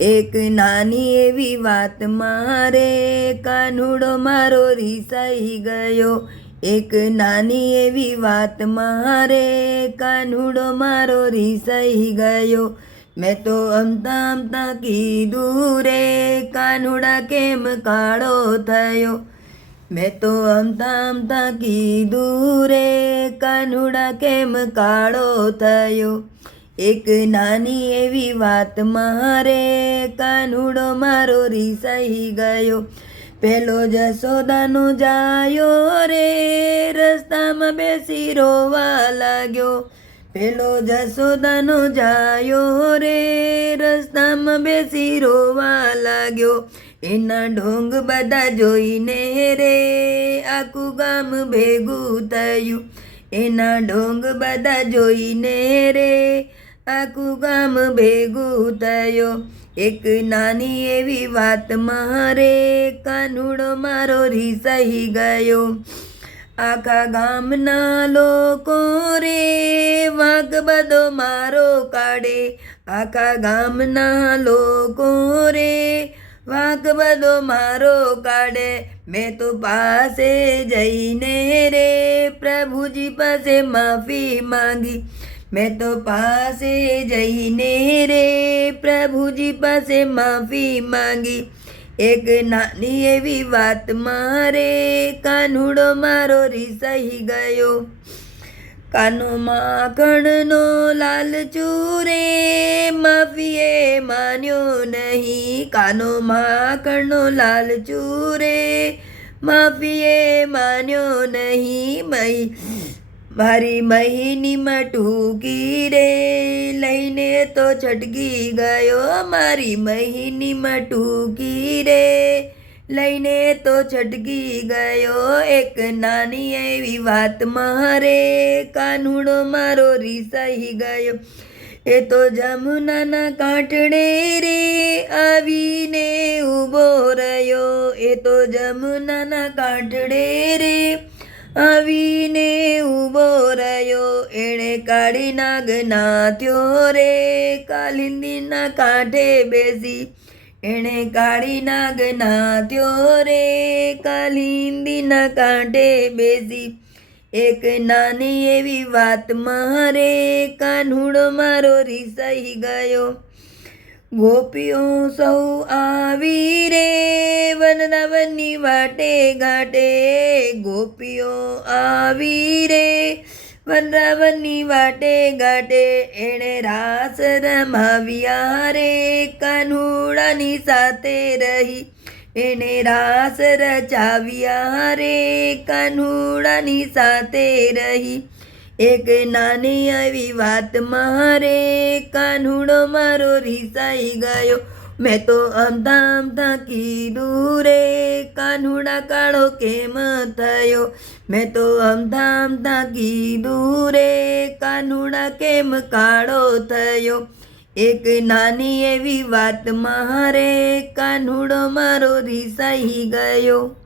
એક નાની એવી વાત મારે, કાનુડો મારો રીસાઈ ગયો. એક નાની એવી વાત મારે, કાનુડો મારો રીસાઈ ગયો. મેં તો અમતા અમતા કીધું રે, કાનુડા કેમ કાળો થયો? મેં તો અમતા અમતા કીધું રે, કાનુડા કેમ કાળો થયો? એક નાની એવી વાત મારે, કાનુડો મારો રીસાઈ ગયો. પેલો જસોદાનો જાયો રે, રસ્તામાં બેસી રોવા લાગ્યો. પેલો જસોદાનો જાયો રે, રસ્તામાં બેસી રોવા લાગ્યો. એના ઢોંગ બધા જોઈને રે, આખું ગામ ભેગું થયું. એના ઢોંગ બધા જોઈને રે આખું ગામ ભેગું થયો. એક નાની એવી વાત મારે, કાનુડો મારો રીસાઈ ગયો. આખા ગામના લોકો રે, વાઘ બધો મારો કાઢે. આખા ગામના લોકો રે, વાઘ બધો મારો કાઢે. મેં તો પાસે જઈને રે, પ્રભુજી પાસે માફી માંગી. મેં તો પાસે જઈને રે પ્રભુજી પાસે માફી માંગી. એક નાની એવી વાત મારે, કાનુડો મારો રીસાઈ ગયો. કાનો માખણનો લાલ ચૂરે માફીએ માન્યો નહીં. કાનો માખણનો લાલ ચૂરે માફીએ માન્યો નહીં. મહી મારી મહીનીમાં ટૂંકી રે લઈને તો છટકી ગયો. મારી મહીનીમાં ટૂંકી રે લઈને તો છટકી ગયો. એક નાની એવી વાત મારે, કાનુડો મારો રીસાઈ ગયો. એ તો જમુનાના કાંઠડે રે આવીને ઊભો રહ્યો. એ તો જમુનાના કાંઠડે રે આવીને ઊભો રહ્યો. એણે કાળી નાગ નાથ્યો રે કાલિંદીના કાંઠે બેસી. એણે કાળી નાગ નાથ્યો રે કાલિંદીના કાંઠે બેસી. એક નાની એવી વાત મારે કાનુડો મારો રીસાઈ ગયો. ગોપીઓ સૌ આવી રે વનરાવનની વાટે ઘાટે, ગોપીઓ આવી રે. વનરાવની વાટે ઘાટે, એણે રાસ રમાવ્યા રે. કનુડાની સાથે રહી, એણે રાસ રચાવ્યા રે. કનુડાની સાથે રહી, એક નાની આવી વાત મારે કાનુડો મારો રીસાઈ ગયો મેં તો અમતા અમતા કીધું રે કાનુડા કાળો કેમ થયો? મેં તો અમતા અમતા કીધું રે કાનુડા કેમ કાળો થયો? એક નાની એવી વાત મારે, કાનુડો મારો રીસાઈ ગયો.